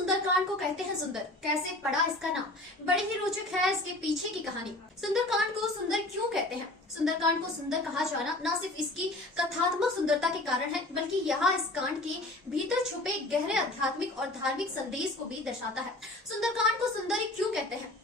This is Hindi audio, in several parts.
सुंदरकांड को कहते हैं सुंदर, कैसे पड़ा इसका नाम? बड़ी ही रोचक है इसके पीछे की कहानी। सुंदरकांड को सुंदर क्यों कहते हैं? सुंदरकांड को सुंदर कहा जाना न सिर्फ इसकी कथात्मक सुंदरता के कारण है, बल्कि यहाँ इस कांड के भीतर छुपे गहरे आध्यात्मिक और धार्मिक संदेश को भी दर्शाता है। सुंदरकांड को सुंदर क्यों कहते हैं?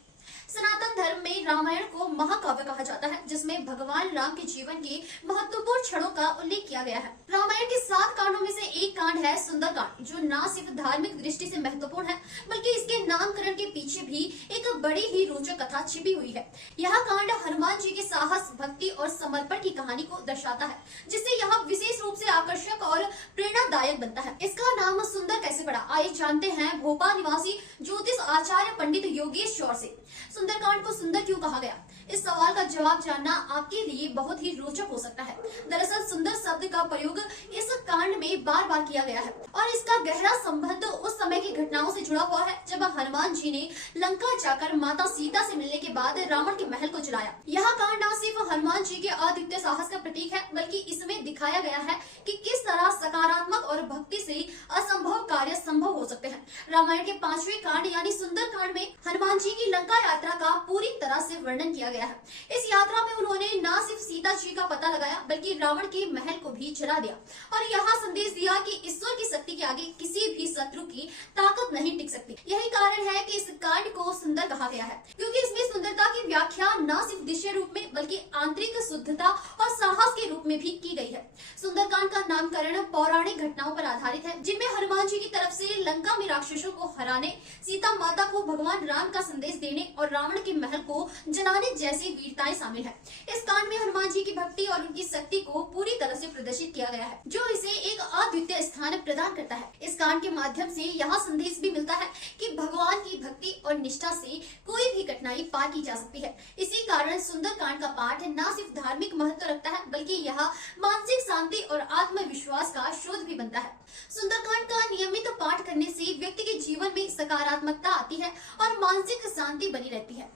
सनातन धर्म में रामायण को महाकाव्य कहा जाता है, जिसमें भगवान राम के जीवन के महत्वपूर्ण क्षणों का उल्लेख किया गया है। रामायण के 7 कांडों में से एक कांड है सुंदरकांड, जो न सिर्फ धार्मिक दृष्टि से महत्वपूर्ण है, बल्कि इसके नामकरण के पीछे भी एक बड़ी ही रोचक कथा छिपी हुई है। यह कांड हनुमान जी के साहस, भक्ति और समर्पण की कहानी को दर्शाता है, जिससे यह विशेष रूप से आकर्षक और प्रेरणादायक बनता है। इसका नाम सुंदर कैसे पड़ा, आइए जानते हैं भोपाल निवासी ज्योतिष आचार्य पंडित योगेश चौर से। सुंदरकांड को सुंदर क्यों कहा गया? इस सवाल का जवाब जानना आपके लिए बहुत ही रोचक हो सकता है। दरअसल सुंदर शब्द का प्रयोग इस कांड में बार बार किया गया है और इसका गहरा संबंध उस समय की घटनाओं से जुड़ा हुआ है जब हनुमान जी ने लंका जाकर माता सीता से मिलने के बाद रावण के महल को जलाया। यह कांड न सिर्फ हनुमान जी के अद्वितीय साहस का प्रतीक है, बल्कि इसमें दिखाया गया है कि किस तरह सकारात्मक और भक्ति से असंभव कार्य संभव हो सकते हैं। रामायण के 5वें कांड यानी सुंदरकांड में हनुमान जी की लंका यात्रा का पूरी तरह से वर्णन किया गया है। इस यात्रा में उन्होंने न सिर्फ सीता जी का पता लगाया, बल्कि रावण के महल को भी जला दिया और यहाँ संदेश दिया कि ईश्वर की शक्ति के आगे किसी भी शत्रु की ताकत नहीं टिक सकती। यही कारण है कि इस कांड को सुंदर कहा गया है, क्योंकि इसमें सुंदरता की व्याख्या न सिर्फ दृश्य रूप में, बल्कि आंतरिक शुद्धता और साहस के रूप में भी की गई है। सुंदरकांड का नामकरण पौराणिक घटनाओं पर आधारित है, जिनमें हनुमान जी की तरफ से लंका में राक्षसों को हराने, सीता माता को भगवान राम का संदेश देने और रावण के महल को जलाने जैसी वीरताएं शामिल है। इस कांड में हनुमान जी की भक्ति और उनकी शक्ति को पूरी तरह से प्रदर्शित किया गया है, जो इसे एक अद्वितीय स्थान प्रदान करता है। इस कांड के माध्यम से यह संदेश भी मिलता है कि भगवान की भक्ति और निष्ठा से कोई भी कठिनाई पार की जा सकती है। इसी कारण सुंदरकांड का पाठ न सिर्फ धार्मिक महत्व रखता है, बल्कि यह मानसिक शांति और आत्मविश्वास का स्रोत भी बनता है। सुंदरकांड का नियमित पाठ करने से व्यक्ति के जीवन में सकारात्मकता आती है और मानसिक शांति बनी रहती है।